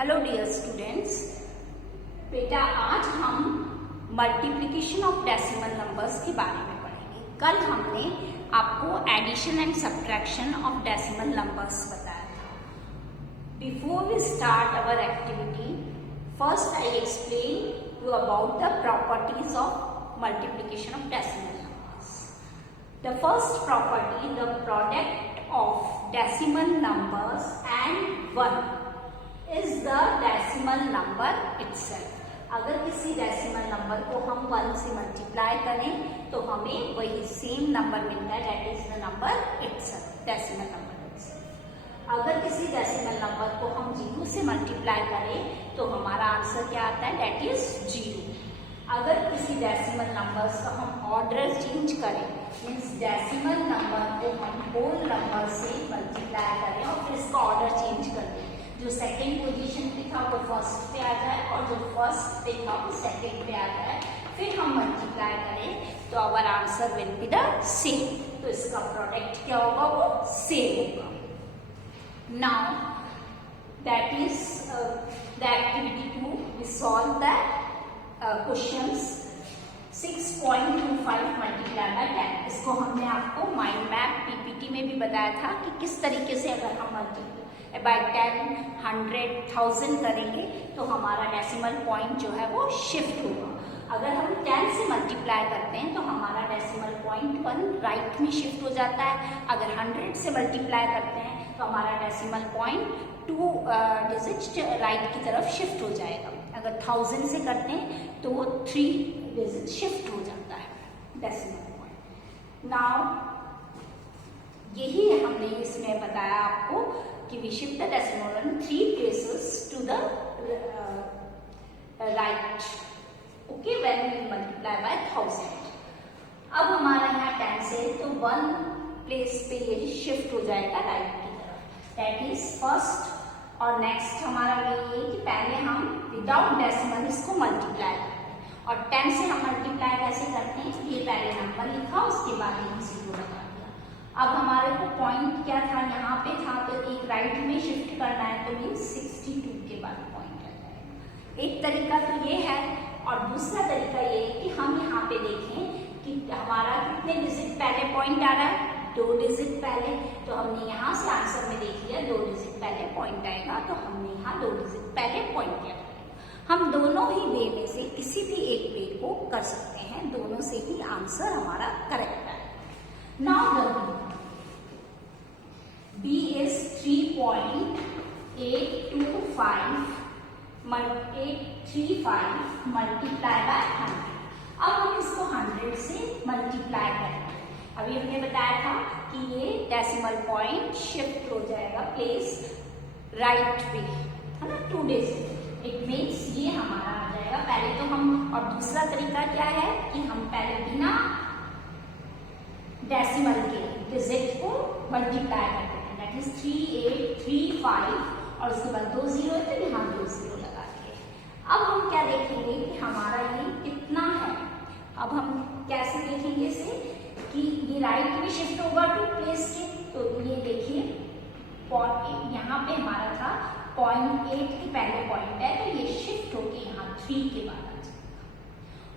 Hello dear students, बेटा आज हम मल्टीप्लिकेशन ऑफ डेसिमल नंबर्स के बारे में पढ़ेंगे। कल हमने आपको addition and subtraction of decimal numbers बताया था। Before we start our activity, first I explain you about the properties of multiplication of decimal numbers. The first property, the product of decimal numbers and 1 is the decimal number itself। अगर किसी decimal number को हम 1 से multiply करें तो हमें वही same number मिलता है, that is the number itself, decimal number itself. अगर किसी डेसिमल नंबर को हम 0 से मल्टीप्लाई करें तो हमारा आंसर क्या आता है, दैट इज 0। अगर किसी डेसिमल नंबर्स का हम ऑर्डर चेंज करें, मीन्स डेसिमल नंबर को हम होल नंबर से मल्टीप्लाई करें और फिर इसका ऑर्डर चेंज कर दें, जो सेकेंड पोजीशन पे था वो फर्स्ट पे आ जाए और जो फर्स्ट पे था वो सेकेंड पे आ जाए, फिर हम मल्टीप्लाई करें तो our answer will be the same. तो इसका प्रोडक्ट क्या होगा, वो सेम होगा। Now that is the activity 2। We solve that questions 6.25 multiply by 10। इसको हमने आपको माइंड मैप पीपीटी में भी बताया था कि किस तरीके से अगर हम मल्टीप्लाई बाय 10, 100, 1000 करेंगे तो हमारा डेसिमल पॉइंट जो है वो शिफ्ट होगा। अगर हम 10 से मल्टीप्लाई करते हैं तो हमारा डेसिमल पॉइंट 1 राइट में शिफ्ट हो जाता है। अगर 100 से मल्टीप्लाई करते हैं तो हमारा डेसिमल पॉइंट 2 डिजिट राइट की तरफ शिफ्ट हो जाएगा। अगर 1000 से करते हैं तो वो 3 डिजिट शिफ्ट हो जाता है डेसिमल पॉइंट। नाउ यही हमने इसमें बताया आपको कि we shift the decimal in 3 places to the right, okay, when we multiply by 1000। अब हमारा यहाँ 10 से तो 1 प्लेस पे ये शिफ्ट हो जाएगा राइट की तरफ, दैट इज फर्स्ट। और नेक्स्ट हमारा ये कि पहले हम विदाउट डेसिमल इसको मल्टीप्लाई करते हैं और 10 से हम मल्टीप्लाई कैसे करते हैं, ये पहले नंबर लिखा उसके बाद यहाँ 0 लगा। अब हमारे को पॉइंट क्या था, यहाँ पे था तो एक राइट में शिफ्ट करना है तो मीन 62 के बाद पॉइंट आ जाएगा। एक तरीका तो ये है और दूसरा तरीका ये है कि हम यहाँ पे देखें कि हमारा कितने डिजिट पहले पॉइंट आ रहा है, 2 डिजिट पहले। तो हमने यहाँ से आंसर में देख लिया 2 डिजिट पहले पॉइंट आएगा, तो हमने यहाँ 2 डिजिट पहले पॉइंट किया। हम दोनों ही वे में से किसी भी एक वे को कर सकते हैं, दोनों से ही आंसर हमारा करेक्ट है। Now the B is 3.835 multiplied by 100। अब हम इसको 100 से मल्टीप्लाई करेंगे। अभी हमने बताया था कि ये डेसिमल पॉइंट शिफ्ट हो जाएगा प्लेस राइट पे, है ना, 2 डिजिट। इट मीन्स ये हमारा आ जाएगा पहले तो हम, और दूसरा तरीका क्या है कि हम पहले बिना डेसिमल के डिजिट को मल्टीप्लाई करते हैं, दैट इज 3835 और उसके बाद 2 0 है तो यहाँ 2 0 लगा के। अब हम क्या देखेंगे कि हमारा ये कितना है। अब हम कैसे देखेंगे इसे कि ये राइट में शिफ्ट होगा 2 प्लेस के, तो ये देखिए यहाँ पे हमारा था 0.8 के पहले पॉइंट है तो ये शिफ्ट होके यहाँ 3 के बाद आ जाएगा।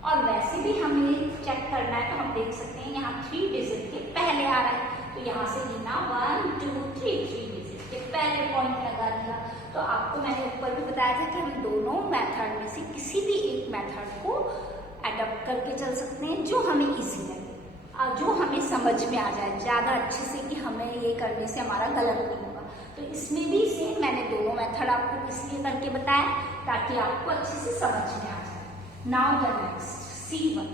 और वैसे भी हमें चेक करना है तो हम देख सकते हैं यहाँ 3 डिजिट के पहले आ रहा है तो यहाँ से गिना 1 2 3 डिजिट के पहले पॉइंट लगा दिया। तो आपको मैंने ऊपर भी बताया था कि हम दोनों मेथड में से किसी भी एक मेथड को अडॉप्ट करके चल सकते हैं जो हमें इजी लगे, जो हमें समझ में आ जाए ज़्यादा अच्छे से कि हमें ये करने से हमारा गलत नहीं होगा। तो इसमें भी सेम मैंने दोनों मेथड आपको इसलिए करके बताया ताकि आपको अच्छे से समझ में आ जाए। Now the next C1.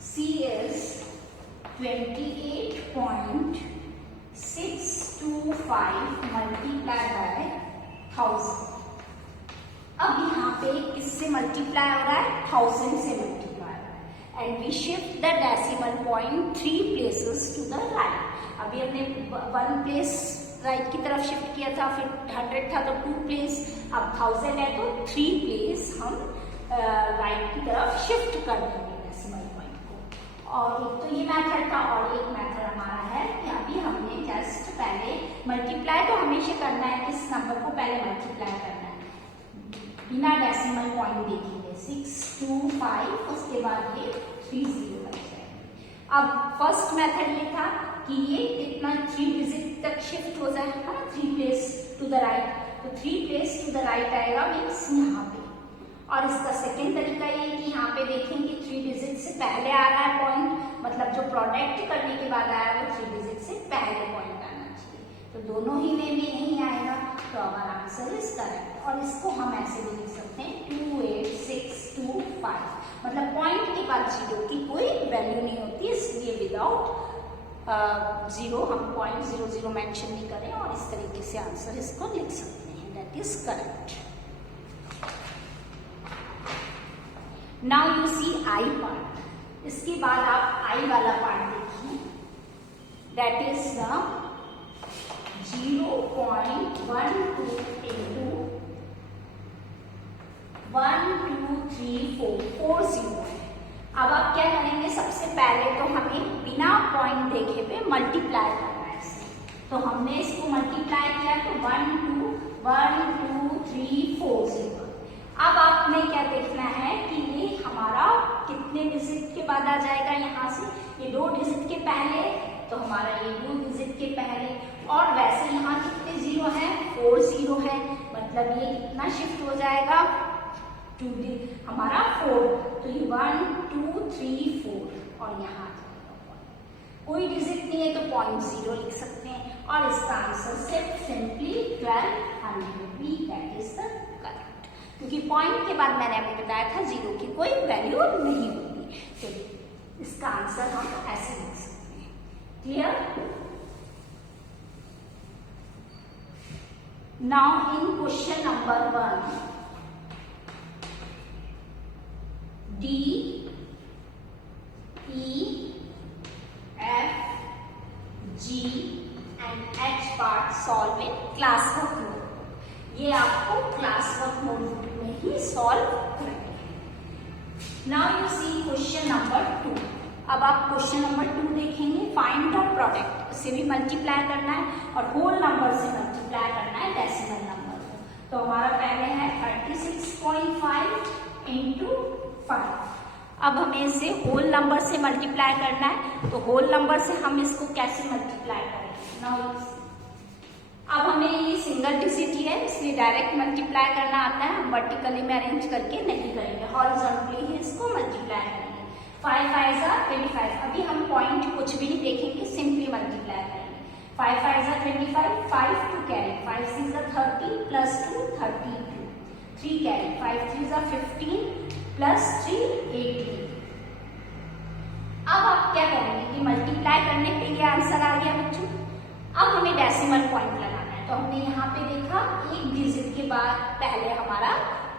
C is 28.625 multiplied by 1000। अब यहाँ पे किससे मल्टीप्लाई हो रहा है, 1000 से मल्टीप्लाई हो रहा है and we shift the decimal point 3 places to the right। अभी हमने 1 प्लेस राइट की तरफ शिफ्ट किया था, फिर 100 था तो 2 प्लेस, अब 1000 है तो 3 प्लेस हम राइट की तरफ शिफ्ट कर देंगे डेसिमल पॉइंट को। और एक तो ये मेथड था और एक मेथड हमारा है कि अभी हमने जस्ट पहले मल्टीप्लाई तो हमेशा करना है, किस नंबर को पहले मल्टीप्लाई करना है बिना डेसिमल पॉइंट देखेंगे। 6, 2, 5, उसके बाद ये 3 0 बन जाएगा। अब फर्स्ट मेथड ये था कि ये कितना 3 डिजिट तक शिफ्ट हो जाए, है ना, 3 प्लेस टू द राइट, तो 3 प्लेस टू द राइट आएगा मीन्स यहाँ पे। और इसका सेकेंड तरीका ये कि यहाँ पे देखेंगे 3 डिजिट से पहले आ रहा है पॉइंट, मतलब जो प्रोडक्ट करने के बाद आया वो 3 डिजिट से पहले पॉइंट आना चाहिए, तो दोनों ही वे में नहीं आएगा, तो हमारा आंसर इज करेक्ट। और इसको हम ऐसे भी लिख सकते हैं 2 8 6 2 5, मतलब पॉइंट के बाद 0 की कोई वैल्यू नहीं होती, इसलिए विदाउट 0 हम .00 मेंशन नहीं करें और इस तरीके से आंसर इसको लिख सकते हैं, that is correct. Now you see I part, इसके बाद आप आई वाला पार्ट देखिए, दैट इज द 0.12 into 1 2 3 4 0 है। अब आप क्या करेंगे, सबसे पहले तो हमें बिना पॉइंट देखे हुए मल्टीप्लाई करना है इसे, तो हमने इसको मल्टीप्लाई किया तो 1 2 3 4 0। अब आपने क्या देखना है कि ये हमारा कितने डिजिट के बाद आ जाएगा, यहाँ से ये 2 डिजिट के पहले, तो हमारा ये 2 डिजिट के पहले, और वैसे यहाँ कितने 0 है, 4 0 है, मतलब ये कितना शिफ्ट हो जाएगा 2 हमारा 4, तो ये 1 2 3 4 और यहाँ कोई डिजिट नहीं है तो .0 लिख सकते हैं, और इसका answer simply 1200 be, that is the correct, क्योंकि पॉइंट के बाद मैंने अभी बताया था 0 की कोई वैल्यू नहीं होगी, तो इसका आंसर हम ऐसे लिख सकते हैं। Clear? Now in question number 1, D, E, F, G and H part solve in classwork notebook। ये आपको क्लासवर्क नोटबुक में ही सॉल्व करना है। Now you see question number 2। अब आप क्वेश्चन नंबर 2 देखेंगे, फाइंड द प्रोडक्ट, इसे भी मल्टीप्लाई करना है और होल नंबर से मल्टीप्लाई करना है डेसिमल नंबर को। तो हमारा पहले है 36.5 into 5। अब हमें इसे होल नंबर से मल्टीप्लाई करना है, तो होल नंबर से हम इसको कैसे मल्टीप्लाई करेंगे। नाउ अब हमें ये सिंगल डिजिट ही है, इसलिए डायरेक्ट मल्टीप्लाई करना आता है, हम वर्टिकली में अरेंज करके नहीं करेंगे, हॉरिजॉन्टली ही इसको मल्टीप्लाई करेंगे। 5 5 25, अभी हम पॉइंट कुछ भी नहीं देखेंगे, सिंपली मल्टीप्लाई करेंगे। 5 5 25, 5 2 कैरी, 5 6 30 प्लस 2 32, 3 कैरी, 5 3 15 प्लस 3 18। अब आप क्या करेंगे कि मल्टीप्लाई करने पे ये आंसर आ गया बच्चों। अब हमें डेसिमल पॉइंट लगाना है, तो हमने यहाँ पे देखा एक डिजिट के बाद पहले हमारा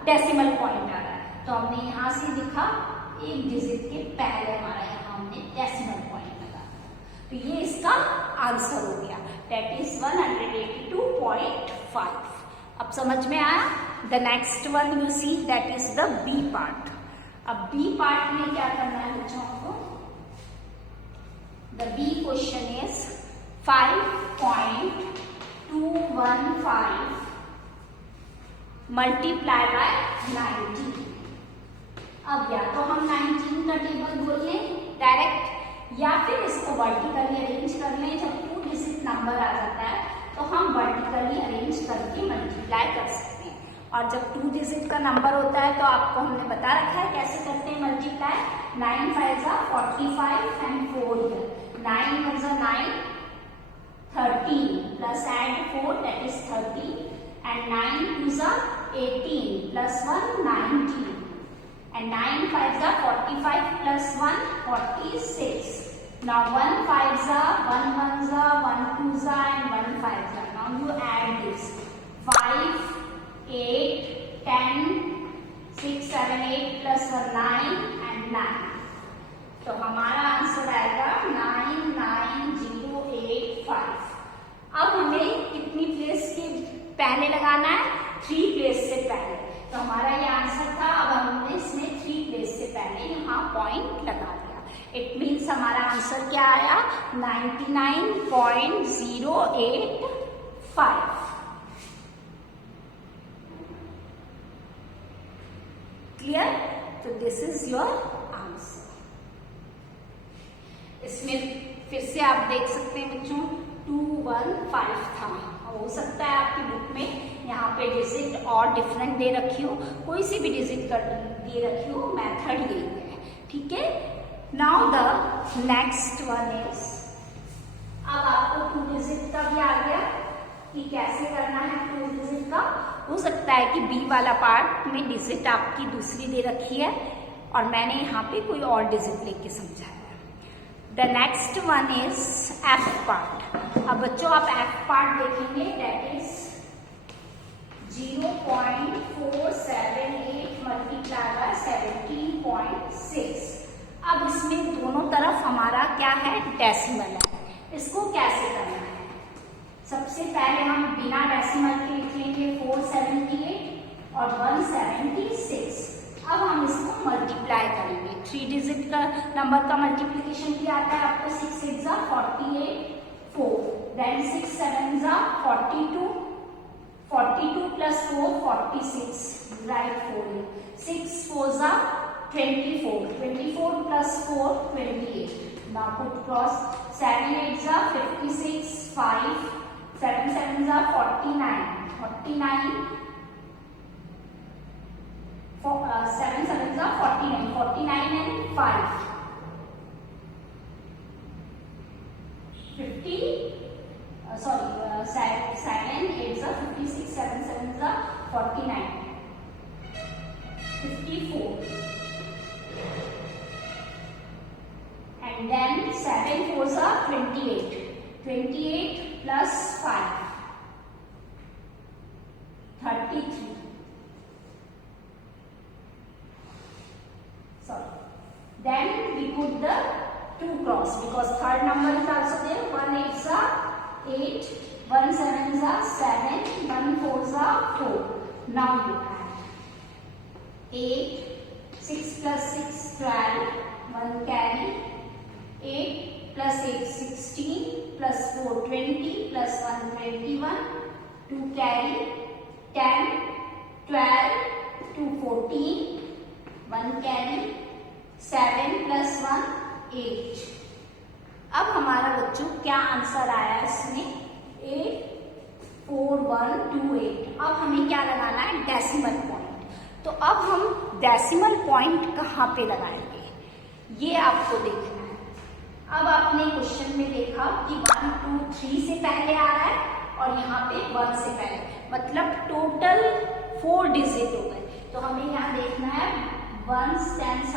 डेसिमल पॉइंट आ रहा है, तो हमने यहाँ से देखा एक डिजिट के पहले हमारा यहाँ हमने डेसिमल पॉइंट लगा, तो ये इसका आंसर हो गया, दैट इज 182.5। अब समझ में आया। The next one you see, that is the B part. अब बी पार्ट में क्या करना है बच्चों को, the B question is 5.215 multiply by 90। अब या तो हम 19 का टेबल बोल लें डायरेक्ट, या फिर इसको वर्टिकली अरेंज कर लें। जब 2 डिजिट नंबर आ जाता है तो हम वर्टिकली अरेंज करके मल्टीप्लाई कर सकते हैं, और जब 2 डिजिट का नंबर होता है तो आपको हमने बता रखा है कैसे करते हैं multiply. 9 5 45 and 4 here, 9 1 9 13 plus add 4 that is 30 and 9 2 18 plus 1 19 and 9 5 45 plus 1 46. Now 1 5 1 1 1 2 and 1 5. Now you add this 5 8 10 6 7 8 plus 1 9 and 9. तो हमारा आंसर आएगा 99085। अब हमें कितनी प्लेस के पहले लगाना है, 3 प्लेस से पहले, तो हमारा ये आंसर था। अब हमने इसमें 3 प्लेस से पहले यहाँ पॉइंट लगा दिया। इट मीन्स हमारा आंसर क्या आया 99.085। क्लियर? तो दिस इज योर आंसर। इसमें फिर से आप देख सकते हैं बच्चों 215 था। हो सकता है आपकी बुक में यहाँ पे डिजिट और डिफरेंट दे रखी हो, कोई सी भी डिजिट कर दे रखी हो, मेथड यही है। ठीक है, now the next one is, अब आपको 2 डिजिट का भी आ गया कि कैसे करना है 2 डिजिट का। हो सकता है कि बी वाला पार्ट में डिजिट आपकी दूसरी दे रखी है और मैंने यहाँ पे कोई और डिजिट लेके समझाया। The next one is F part. अब बच्चों आप एफ पार्ट देखेंगे, दैट इज 0.478 मल्टीप्लाई बाय 17.6। अब इसमें दोनों तरफ हमारा क्या है, डेसिमल है। इसको कैसे करना है? सबसे पहले हम बिना डेसिमल के लिख लेंगे 478 और 176। अब हम इसको मल्टीप्लाई करेंगे। 3 डिजिट का नंबर का मल्टीप्लीकेशन क्या आता है आपको? 6 8 जा 48 4, देन 6 7 जा 42, 42 प्लस 4 46, राइट 4, 6 4 जा 24, 24 प्लस 4 28, now put cross, 7 8 जा 56, 5, 7 7 जा 49, 49, 7 7 जा 49, 49 and 5, 50, 7 8 जा 56, 7 7 जा 49, 54, and then 7 4 जा 28, 28 plus 5, 33. Sorry. Then we put the 2 cross because third number is also there. 1 8 za 8, 1 7 za 7, 1 4 za 4. Now you add 8, 6 plus 6 12, 1 carry, 8 plus 8 16, plus 4 20, plus 1 21, 2 carry, 10, 12, 2 14, 1 carry, 7 plus 1 8। अब हमारा बच्चों क्या आंसर आया इसमें? 84128। अब हमें क्या लगाना है? Decimal point. तो अब हम डेसिमल पॉइंट कहाँ पे लगाएंगे ये आपको देखना है। अब आपने क्वेश्चन में देखा कि 1 2 3 से पहले आ रहा है और यहाँ पे 1 से पहले, मतलब टोटल 4 डिजिट हो गए। तो हमें यहाँ देखना है 1 10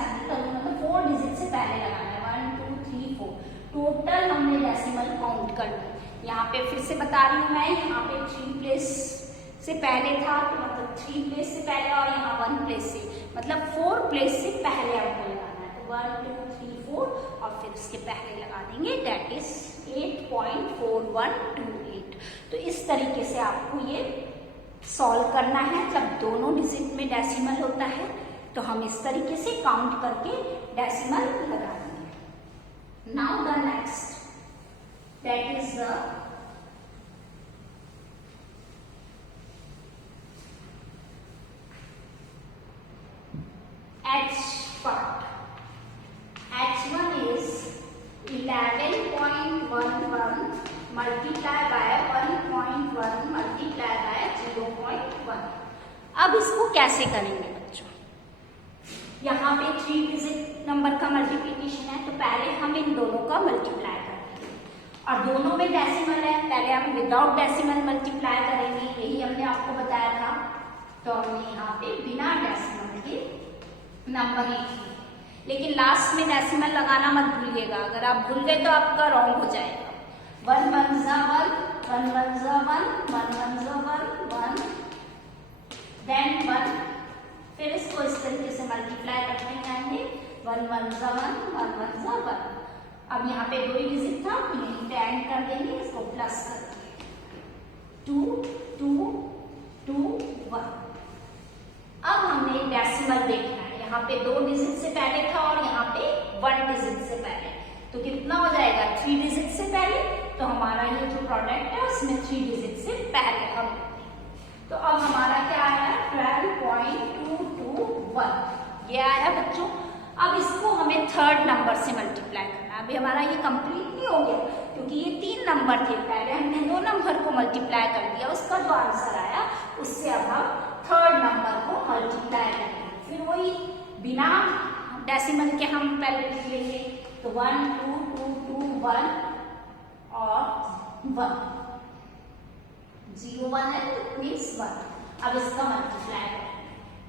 मतलब 4 डिजिट से पहले लगाना है। 1 2 3 4 टोटल हमने डेसिमल काउंट करना है। यहाँ पे फिर से बता रही हूँ मैं, यहाँ पे 3 प्लेस से पहले था तो मतलब 3 प्लेस से पहले, और यहाँ 1 प्लेस से, मतलब 4 प्लेस से पहले हमको लगाना है। तो 1 2 3 4 और फिर उसके पहले लगा देंगे, दैट इज 8.4128। तो इस तरीके से आपको ये सॉल्व करना है। जब दोनों डिजिट में डेसिमल होता है तो हम इस तरीके से काउंट करके डेसिमल लगा देंगे। Now the next, that is the H part. H1 is 11.11 multiplied by 1.1 multiplied by 0.1। अब इसको कैसे करेंगे बच्चों? यहाँ पे 3 डिजिट नंबर का मल्टीप्लीकेशन है, तो पहले हम इन दोनों का मल्टीप्लाई करेंगे और दोनों में डेसिमल है, पहले हम विदाउट डेसिमल मल्टीप्लाई करेंगे, यही हमने आपको बताया था। तो हमने यहाँ पे बिना डेसिमल के नंबर लिखिए, लेकिन लास्ट में डेसिमल लगाना मत भूलिएगा। अगर आप भूल गए तो आपका रॉन्ग हो जाएगा। 1 1 जा 1, 1 1 जा 1, 1 1 जा 1 1, देन 1, फिर इसको इस तरीके से मल्टीप्लाई करते जाएंगे। 1 1 जा 1, 1 1 जा 1। अब यहाँ पे 2 डिजिट था, यहीं पे ऐड कर देंगे, इसको प्लस कर देंगे। 2 2 2 1। अब हमें डेसिमल देखना है। यहाँ पे 2 डिजिट से पहले था और यहाँ पे 1 डिजिट से पहले, तो कितना हो जाएगा 3 डिजिट से पहले, तो हमारा ये जो प्रोडक्ट है उसमें 3 डिजिट से पहले हम, तो अब हमारा क्या आया 12.221 ये आया बच्चों। अब इसको हमें थर्ड नंबर से मल्टीप्लाई करना है। अभी हमारा ये कंप्लीट नहीं हो गया क्योंकि ये 3 नंबर थे, पहले हमने 2 नंबर को मल्टीप्लाई कर दिया, उसका जो आंसर आया उससे अब हम थर्ड नंबर को मल्टीप्लाई करेंगे। फिर वही बिना डेसिमल के हम पहले लिख लेंगे, तो 1 2 2 2 1 और 1 0 1 है तो मीन्स 1। अब इसका मल्टीप्लाई करेंगे,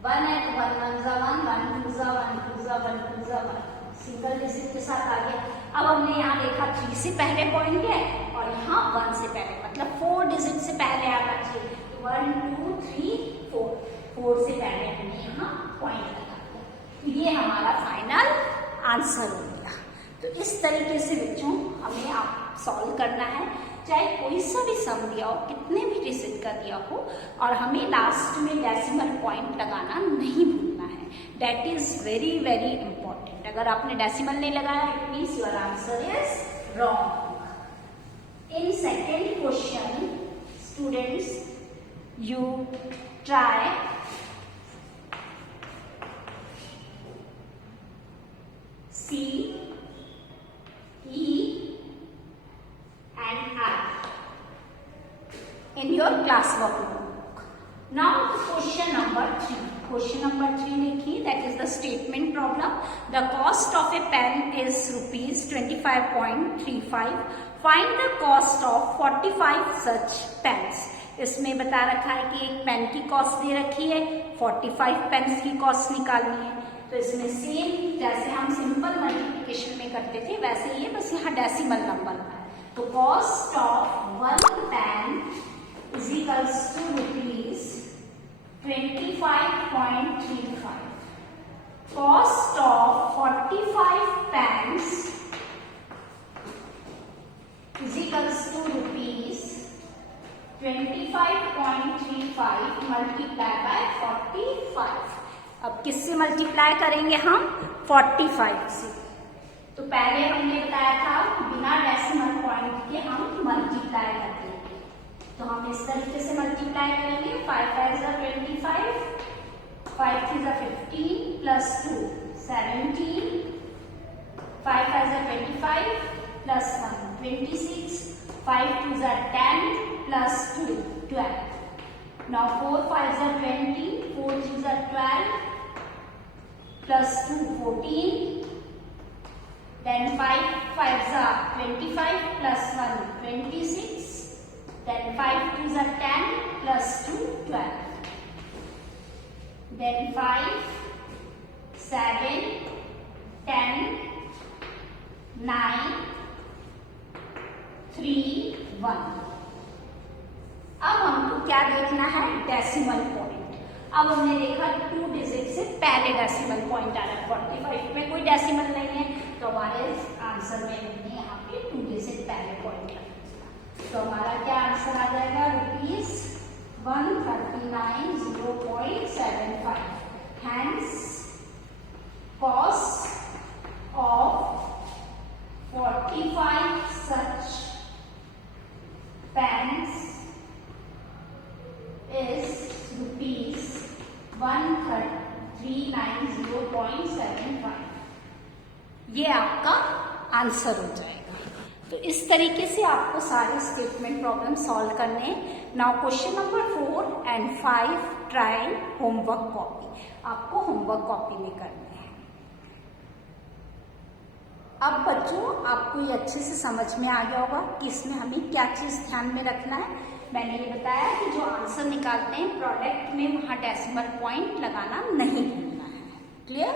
1 है तो 1 1 जा 1 1 2 जा 1 2 जा 1 2 जा 1, सिंगल डिजिट के साथ आ गया। अब हमने यहाँ देखा 3 से पहले पॉइंट है और यहाँ 1 से पहले, मतलब 4 डिजिट से पहले आना चाहिए, तो 1 2 3 4 से पहले हमने यहाँ पॉइंट लगा दिया, तो ये हमारा फाइनल आंसर हो गया। तो इस तरीके से बच्चों हमें आप सॉल्व करना है, चाहे कोई सा भी सम दिया हो, कितने भी डिजिट का दिया हो, और हमें लास्ट में डेसिमल पॉइंट लगाना नहीं भूलना है। That is very very important. अगर आपने डेसिमल नहीं लगाया it means your answer is wrong. In second question students you try C, E and I in your class workbook. Now question number 3. Question number 3 देखिए, that is the statement problem. The cost of a pen is rupees 25.35. Find the cost of 45 such pens. इसमें बता रखा है कि एक pen की cost दे रखी है, 45 पेन्स की कॉस्ट निकालनी है। तो इसमें सेम जैसे हम सिंपल मल्टीप्लिकेशन में करते थे वैसे ही है, बस यहाँ डेसिमल नंबर का है। तो cost of 1 pen is equals to rupees 25.35. Cost of 45 pens is equals to rupees 25.35 multiply by 45। अब किससे मल्टीप्लाई करेंगे हम 45 से, तो पहले हमने बताया था बिना डेसिमल पॉइंट के हम मल्टीप्लाई करते हैं, तो हम इस तरीके से मल्टीप्लाई करेंगे 5 5 जा 25, 5 3 जा 15 प्लस 2 17, 5 5 जा 25 प्लस 1 26, 5 2 जा 10 प्लस 2 12। Now 4 5 जा 20, 4 3 जा 12 plus 2 14, then 5 5 जा 25 plus 1 26, then 5 2 जा 10 plus 2 12, then 5 7 10 9 3 1। अब हमको क्या देखना है डेसिमल पॉइंट। अब हमने देखा 2 डिजिट से पहले डेसिमल पॉइंट आ रहा है, 45 में कोई डेसिमल नहीं है, तो हमारे आंसर में हमने यहाँ पे 2 डिजिट पहले पॉइंट लगा दिया, तो हमारा क्या आंसर आ जाएगा rupees 139.075। Hence cost of 45 such pens is rupees 1390.75। ये आपका आंसर हो जाएगा। तो इस तरीके से आपको सारे स्टेटमेंट प्रॉब्लम सॉल्व करने हैं। Now question number 4 and 5 trial homework copy, आपको होमवर्क कॉपी में करने हैं। अब बच्चों आपको ये अच्छे से समझ में आ गया होगा कि इसमें हमें क्या चीज़ ध्यान में रखना है। मैंने ये बताया कि जो आंसर निकालते हैं प्रोडक्ट में वहाँ डेसिमल पॉइंट लगाना नहीं भूलना है। क्लियर?